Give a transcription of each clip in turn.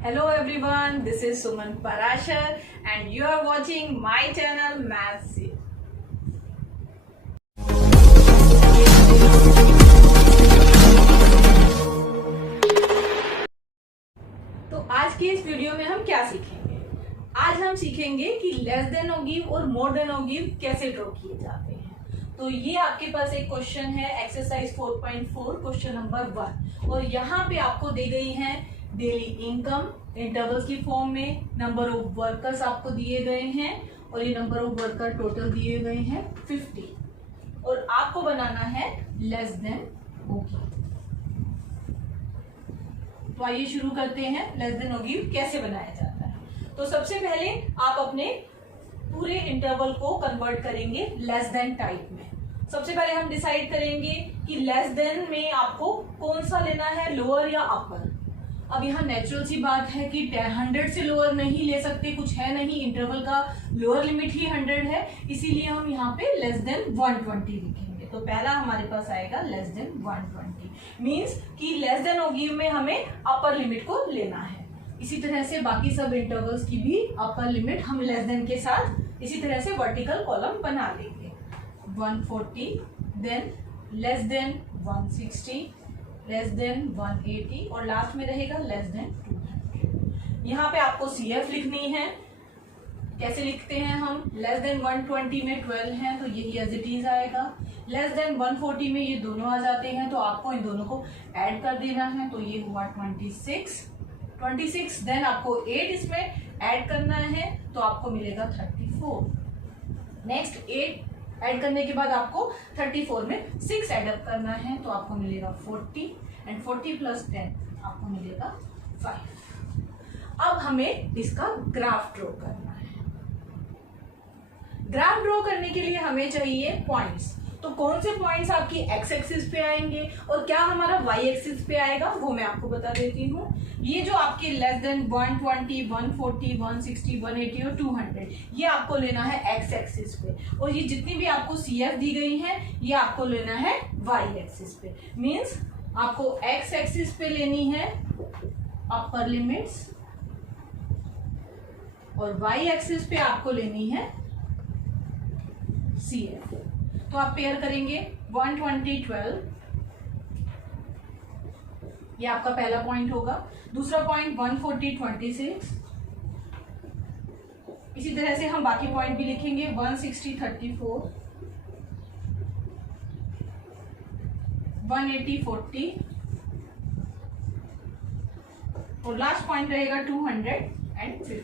Hello everyone, this is Suman Parashar and you are watching my channel Maths. तो आज की इस video में हम क्या सीखेंगे? आज हम सीखेंगे कि लेस देन और गिव और मोर देन और गिव कैसे ड्रॉ किए जाते हैं। तो ये आपके पास एक क्वेश्चन है एक्सरसाइज 4.4 क्वेश्चन नंबर 1 और यहाँ पे आपको दी गई है डेली इनकम इंटरवल्स की फॉर्म में, नंबर ऑफ वर्कर्स आपको दिए गए हैं और ये नंबर ऑफ वर्कर टोटल दिए गए हैं 50 और आपको बनाना है लेस देन और गिव। तो आइए शुरू करते हैं लेस देन और गिव कैसे बनाया जाता है। तो सबसे पहले आप अपने पूरे इंटरवल को कन्वर्ट करेंगे लेस देन टाइप में। सबसे पहले हम डिसाइड करेंगे कि लेस देन में आपको कौन सा लेना है, लोअर या अपर। अब यहाँ नेचुरल सी बात है कि 100 से लोअर नहीं ले सकते, कुछ है नहीं, इंटरवल का लोअर लिमिट ही 100 है, इसीलिए हम यहाँ पे लेस देन 120 लिखेंगे। तो पहला हमारे पास आएगा लेस देन 120, मीन्स कि लेस देन और गिव में हमें अपर लिमिट को लेना है। इसी तरह से बाकी सब इंटरवल्स की भी अपर लिमिट हम लेस देन के साथ इसी तरह से वर्टिकल कॉलम बना लेंगे। 140, than less than 160, less than 180 और लास्ट में रहेगा लेस देन 200। यहाँ पे आपको CF लिखनी है। कैसे लिखते हैं हम? लेस देन 120 में 12 है तो यही एज इट इज आएगा। लेस देन 140 में ये दोनों आ जाते हैं तो आपको इन दोनों को ऐड कर देना है, तो ये हुआ 26। देन आपको 8 इसमें ऐड करना है तो आपको मिलेगा 34। नेक्स्ट 8 ऐड करने के बाद आपको 34 में 6 ऐड करना है तो आपको मिलेगा 40 एंड 40 प्लस 10 आपको मिलेगा 5। अब हमें इसका ग्राफ ड्रॉ करना है। ग्राफ ड्रॉ करने के लिए हमें चाहिए पॉइंट्स। तो कौन से पॉइंट्स आपकी एक्स एक्सिस पे आएंगे और क्या हमारा वाई एक्सिस पे आएगा वो मैं आपको बता देती हूँ। ये जो आपके लेस देन 120, 140, 160, 180 और 200 ये आपको लेना है एक्स एक्सिस पे और ये जितनी भी आपको CF दी गई है ये आपको लेना है वाई एक्सिस पे। मीन्स आपको एक्स एक्सिस पे लेनी है अपर लिमिट्स और वाई एक्सिस पे आपको लेनी है CF। तो आप पेयर करेंगे 120, 12, ये आपका पहला पॉइंट होगा। दूसरा पॉइंट 140, 26। इसी तरह से हम बाकी पॉइंट भी लिखेंगे 160, 34, 180, 40 और लास्ट पॉइंट रहेगा 250।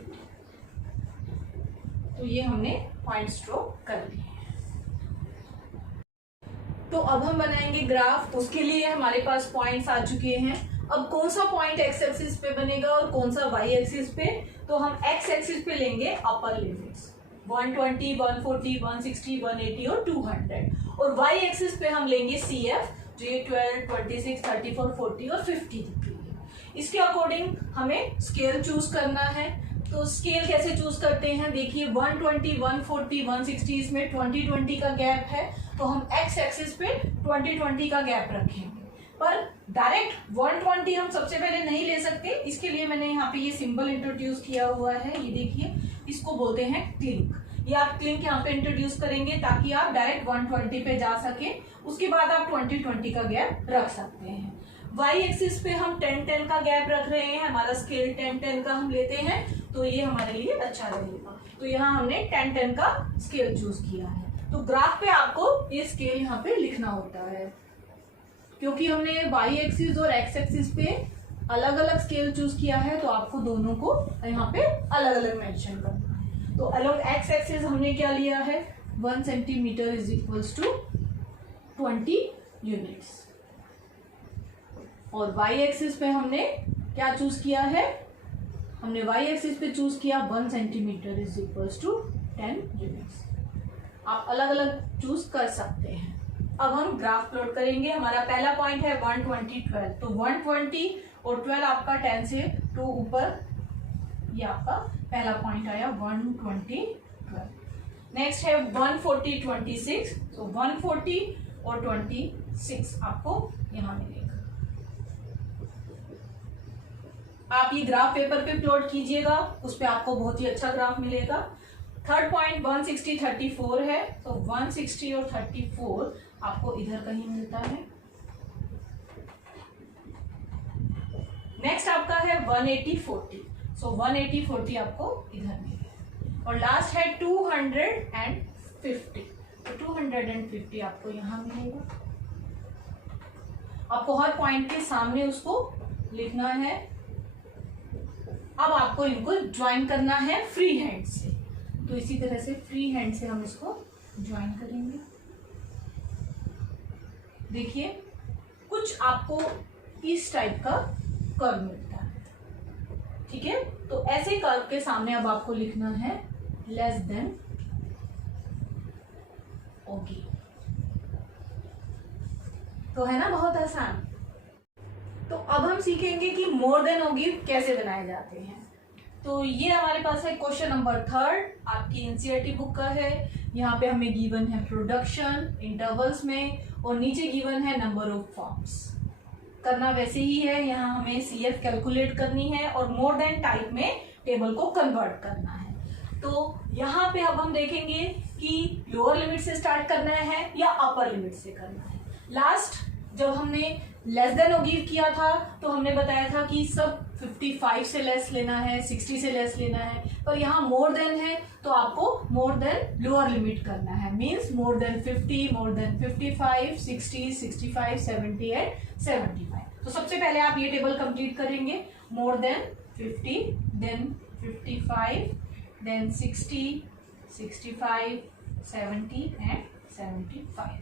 तो ये हमने पॉइंट्स ड्रॉ कर लिए। तो अब हम बनाएंगे ग्राफ। उसके लिए हमारे पास पॉइंट्स आ चुके हैं। अब कौन सा पॉइंट एक्स एक्सिस पे बनेगा और कौन सा वाई एक्सिस पे? तो हम एक्स एक्सिस पे लेंगे अपर लिमिट्स 120, 140, 160, 180 और 200 और वाई एक्सिस पे हम लेंगे CF जो ये 12, 26, 34, 40 और 50 दिख रही है। इसके अकॉर्डिंग हमें स्केल चूज करना है। तो स्केल कैसे चूज करते हैं? देखिए 120, 140, 160 इसमें 20 का गैप है तो हम एक्स एक्सिस पे 20 का गैप रखेंगे। पर डायरेक्ट 120 हम सबसे पहले नहीं ले सकते, इसके लिए मैंने यहाँ पे ये सिंबल इंट्रोड्यूस किया हुआ है। ये देखिए, इसको बोलते हैं क्लिंक। ये आप क्लिंक यहाँ पे इंट्रोड्यूस करेंगे ताकि आप डायरेक्ट 120 पे जा सके। उसके बाद आप 20 का गैप रख सकते हैं। वाई एक्सिस पे हम 10 का गैप रख रहे हैं। हमारा स्केल 10 का हम लेते हैं तो ये हमारे लिए अच्छा रहेगा। तो यहाँ हमने 10 का स्केल चूज किया है। तो ग्राफ पे आपको ये स्केल यहाँ पे लिखना होता है क्योंकि हमने वाई एक्सिस और एक्स एक्सिस पे अलग अलग स्केल चूज किया है तो आपको दोनों को यहाँ पे अलग अलग मेंशन करना है। तो अलग एक्स एक्सिस हमने क्या लिया है 1 centimetre is equals to 20 units और वाई एक्सिस पे हमने क्या चूज किया है? हमने वाई एक्सिस पे चूज किया 1 centimetre is equals to 10 units. आप अलग अलग चूज कर सकते हैं। अब हम ग्राफ प्लॉट करेंगे। हमारा पहला पॉइंट है 120, 12 तो 120 और 12 आपका 10 से 2 ऊपर, ये आपका पहला पॉइंट आया 120, 12। नेक्स्ट है 140, 26 तो 140 और 26 आपको यहाँ मिलेगा। आप ये ग्राफ पेपर पे प्लॉट कीजिएगा, उस पर आपको बहुत ही अच्छा ग्राफ मिलेगा। थर्ड पॉइंट 160 34 है, तो 160 और 34 आपको इधर कहीं मिलता है। नेक्स्ट आपका है 180 40, सो 180 40 आपको इधर मिलेगा। और लास्ट है 250, तो 250 आपको यहां मिलेगा। आपको हर पॉइंट के सामने उसको लिखना है। अब आपको इनको ज्वाइन करना है फ्री हैंड से, तो इसी तरह से फ्री हैंड से हम इसको ज्वाइन करेंगे। देखिए कुछ आपको इस टाइप का कर्व मिलता है, ठीक है। तो ऐसे कर्व के सामने अब आपको लिखना है लेस देन ओगी। तो है ना बहुत आसान। तो अब हम सीखेंगे कि मोर देन ओगी कैसे बनाए जाते हैं। तो ये हमारे पास है क्वेश्चन नंबर 3 आपकी एनसीईआरटी बुक का है। यहाँ पे हमें गिवन है प्रोडक्शन इंटरवल्स में, और नीचे गिवन है नंबर ऑफ फॉर्म्स। करना वैसे ही है, यहाँ हमें सीएफ कैलकुलेट करनी है और मोर देन टाइप में टेबल को कन्वर्ट करना है। तो यहाँ पे अब हम देखेंगे कि लोअर लिमिट से स्टार्ट करना है या अपर लिमिट से करना है। लास्ट जब हमने लेस देन और गिव किया था तो हमने बताया था कि सब 55 से लेस लेना है, 60 से लेस लेना है, पर यहाँ मोर देन है तो आपको मोर देन लोअर लिमिट करना है। Means more than 50, more than 55, 60, 65, 70 and 75। तो सबसे पहले आप ये टेबल कंप्लीट करेंगे। More than 50, than 55, than 60, 65, 70 and 75।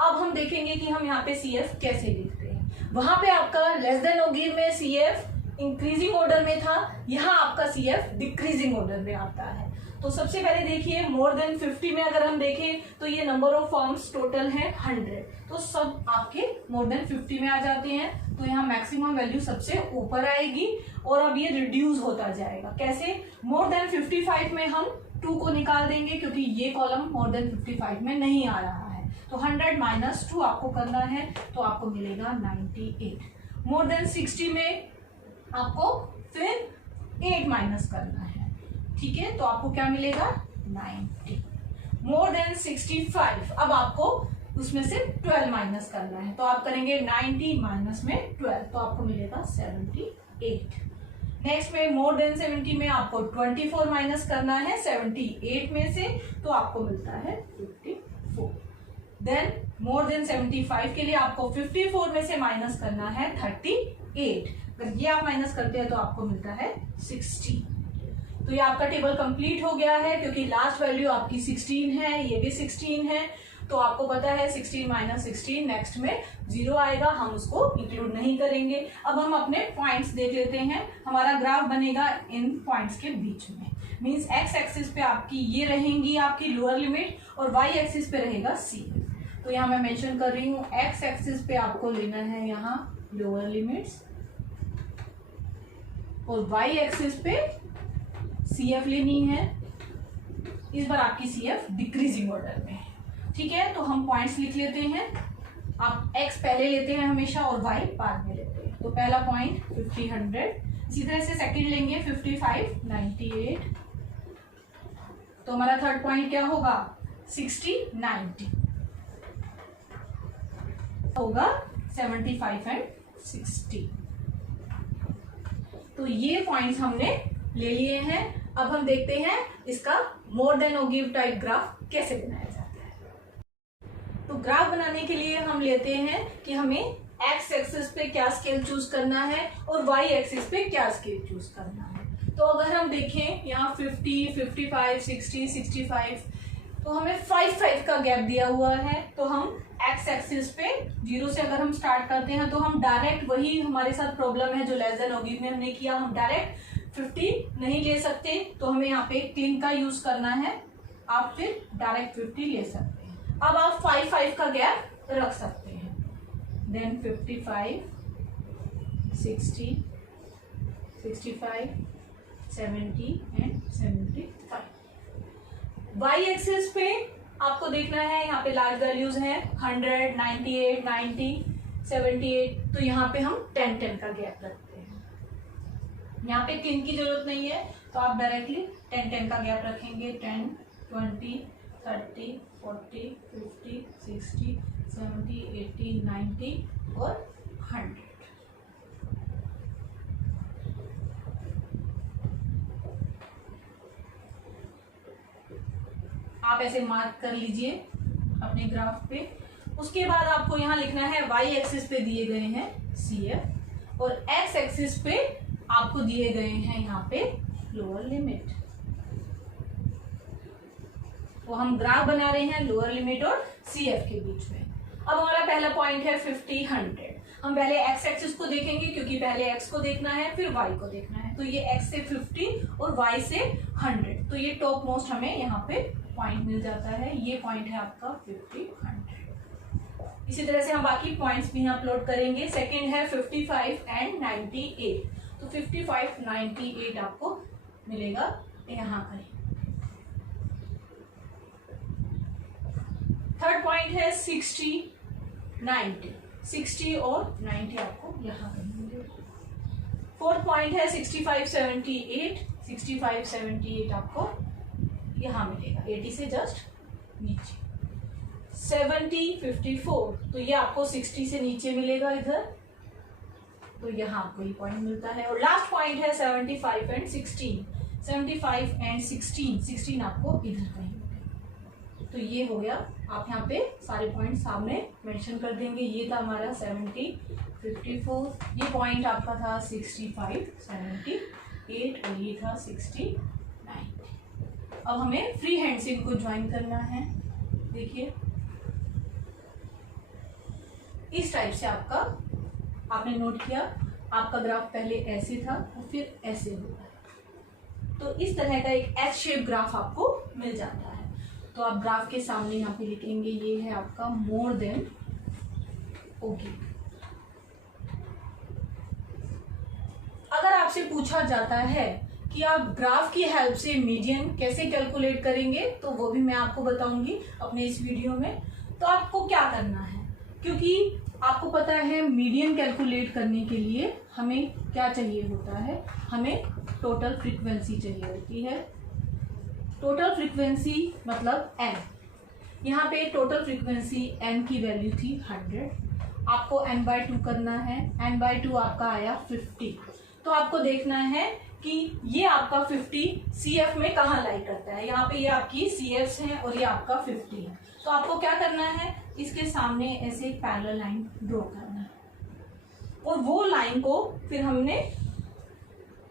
अब हम देखेंगे कि हम यहाँ पे CF कैसे लिखते हैं। वहां पे आपका लेस देन और गिव में CF इंक्रीजिंग ऑर्डर में था, यहाँ आपका CF डिक्रीजिंग ऑर्डर में आता है। तो सबसे पहले देखिए मोर देन 50 में अगर हम देखें तो ये नंबर ऑफ फॉर्म्स टोटल है 100, तो सब आपके मोर देन 50 में आ जाते हैं। तो यहाँ मैक्सिमम वैल्यू सबसे ऊपर आएगी और अब ये रिड्यूस होता जाएगा। कैसे? मोर देन 55 में हम 2 को निकाल देंगे क्योंकि ये कॉलम मोर देन 55 में नहीं आ रहा है, तो 100 माइनस 2 आपको करना है, तो आपको मिलेगा 98। मोर देन 60 में आपको फिर 8 माइनस करना है, ठीक है, तो आपको क्या मिलेगा 90। मोर देन 65 अब आपको उसमें से 12 माइनस करना है, तो आप करेंगे 90 माइनस में 12, तो आपको मिलेगा 78। नेक्स्ट में मोर देन 70 में आपको 24 माइनस करना है 78 में से, तो आपको मिलता है 54। देन मोर देन 75 के लिए आपको 54 में से माइनस करना है 38। अगर ये आप माइनस करते हैं तो आपको मिलता है 60। तो ये आपका टेबल कंप्लीट हो गया है क्योंकि लास्ट वैल्यू आपकी 16 है, ये भी 16 है, तो आपको पता है 16 माइनस 16 नेक्स्ट में 0 आएगा, हम उसको इंक्लूड नहीं करेंगे। अब हम अपने पॉइंट्स देख लेते हैं। हमारा ग्राफ बनेगा इन पॉइंट्स के बीच में, मीन्स एक्स एक्सिस पे आपकी ये रहेंगी आपकी लोअर लिमिट और वाई एक्सिस पे रहेगा सी। तो यहाँ मैं मेंशन कर रही हूँ एक्स एक्सिस पे आपको लेना है यहाँ लोअर लिमिट्स और वाई एक्सिस पे CF लेनी है। इस बार आपकी CF डिक्रीजिंग ऑर्डर में है, ठीक है। तो हम पॉइंट्स लिख लेते हैं। आप x पहले लेते हैं हमेशा और y बाद में लेते हैं। तो पहला पॉइंट 50 100, इसी तरह से सेकंड लेंगे 55 98, तो हमारा थर्ड पॉइंट क्या होगा 60 90 होगा 75 एंड 60। तो ये पॉइंट्स हमने ले लिए हैं। अब हम देखते हैं इसका मोर देन और गिव टाइप ग्राफ कैसे बनाया जाता है। तो ग्राफ बनाने के लिए हम लेते हैं कि हमें एक्स एक्सिस पे क्या स्केल चूज करना है और वाई एक्सिस पे क्या स्केल चूज करना है। तो अगर हम देखें यहाँ 50 55 60 65, तो हमें 5 का गैप दिया हुआ है। तो हम एक्स एक्सिस पे 0 से अगर हम स्टार्ट करते हैं तो हम डायरेक्ट वही हमारे साथ प्रॉब्लम है जो लेस देन और गिव में हमने किया, हम डायरेक्ट 50 नहीं ले सकते, तो हमें यहाँ पे क्लिंक का यूज करना है। आप फिर डायरेक्ट 50 ले सकते हैं। अब आप 5 का गैप रख सकते हैं, देन 55 60 65 70 एंड 75। वाई एक्सिस पे आपको देखना है, यहाँ पे लार्ज वैल्यूज हैं 100 98 90 78, तो यहाँ पे हम 10 का गैप रखते हैं। यहाँ पे किन की जरूरत नहीं है, तो आप डायरेक्टली 10-10 का गैप रखेंगे। 10, 20, 30, 40, 50, 60, 70, 80, 90 और 100। आप ऐसे मार्क कर लीजिए अपने ग्राफ पे। उसके बाद आपको यहाँ लिखना है वाई एक्सिस पे दिए गए हैं CF और एक्स एक्सिस पे आपको दिए गए हैं यहाँ पे लोअर लिमिट। तो हम ग्राफ बना रहे हैं लोअर लिमिट और CF के बीच में। अब हमारा पहला पॉइंट है 50, 100। हम पहले एक्स एक्सिस को देखेंगे क्योंकि पहले एक्स को देखना है फिर वाई को देखना है। तो ये एक्स से 50 और वाई से 100, तो ये टॉप मोस्ट हमें यहाँ पे पॉइंट मिल जाता है। ये पॉइंट है आपका 50, 100। इसी तरह से हम बाकी पॉइंट्स भी यहाँ अपलोड करेंगे। सेकंड है 55 एंड 98। तो 55, 98 आपको मिलेगा यहाँ पर। थर्ड पॉइंट है 60, 90। 60 और 90 आपको यहाँ पर मिलेगा। फोर्थ पॉइंट है 65, 78। 65, 78 आपको यहाँ मिलेगा 80 से जस्ट नीचे। 70, 54, तो ये आपको 60 से नीचे मिलेगा इधर, तो यहाँ आपको ये पॉइंट मिलता है। और लास्ट पॉइंट है 75 एंड 16। 75 एंड 16 आपको इधर कहीं मिलेगा। तो ये हो गया। आप यहाँ पे सारे पॉइंट सामने मेंशन कर देंगे। ये था हमारा 70, 54, ये पॉइंट आपका था 65, 78 और ये था 60, 90। अब हमें फ्री हैंड से इनको ज्वाइन करना है। देखिए इस टाइप से आपने नोट किया, आपका ग्राफ पहले ऐसे था और फिर ऐसे होगा। तो इस तरह का एक एच शेप ग्राफ आपको मिल जाता है। तो आप ग्राफ के सामने यहाँ पे लिखेंगे ये है आपका मोर देन ओके। अगर आपसे पूछा जाता है कि आप ग्राफ की हेल्प से मीडियन कैसे कैलकुलेट करेंगे, तो वो भी मैं आपको बताऊंगी अपने इस वीडियो में। तो आपको क्या करना है, क्योंकि आपको पता है मीडियन कैलकुलेट करने के लिए हमें क्या चाहिए होता है, हमें टोटल फ्रीक्वेंसी चाहिए होती है। टोटल फ्रीक्वेंसी मतलब n। यहाँ पे टोटल फ्रीक्वेंसी n की वैल्यू थी 100। आपको n/2 करना है। n/2 आपका आया 50। तो आपको देखना है कि ये आपका 50 CF में कहाँ लाई करता है। यहाँ पे ये आपकी CFs हैं और ये आपका 50 है। तो आपको क्या करना है, इसके सामने ऐसे एक पैरेलल लाइन ड्रॉ करना है और वो लाइन को फिर हमने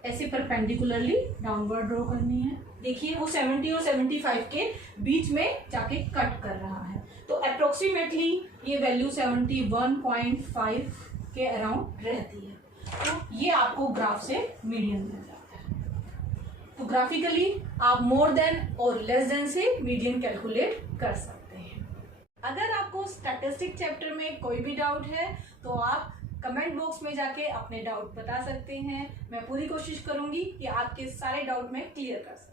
ऐसे परपेंडिकुलरली डाउनवर्ड ड्रॉ करनी है। देखिए वो 70 और 75 के बीच में जाके कट कर रहा है। तो अप्रोक्सीमेटली ये वैल्यू 71.5 के अराउंड रहती है। तो ये आपको ग्राफ से मीडियन मिल जाता है। तो ग्राफिकली आप मोर देन और लेस देन से मीडियन कैलकुलेट कर सकते हैं। अगर आपको स्टैटिस्टिक चैप्टर में कोई भी डाउट है तो आप कमेंट बॉक्स में जाके अपने डाउट बता सकते हैं। मैं पूरी कोशिश करूंगी कि आपके सारे डाउट में क्लियर कर सकूं।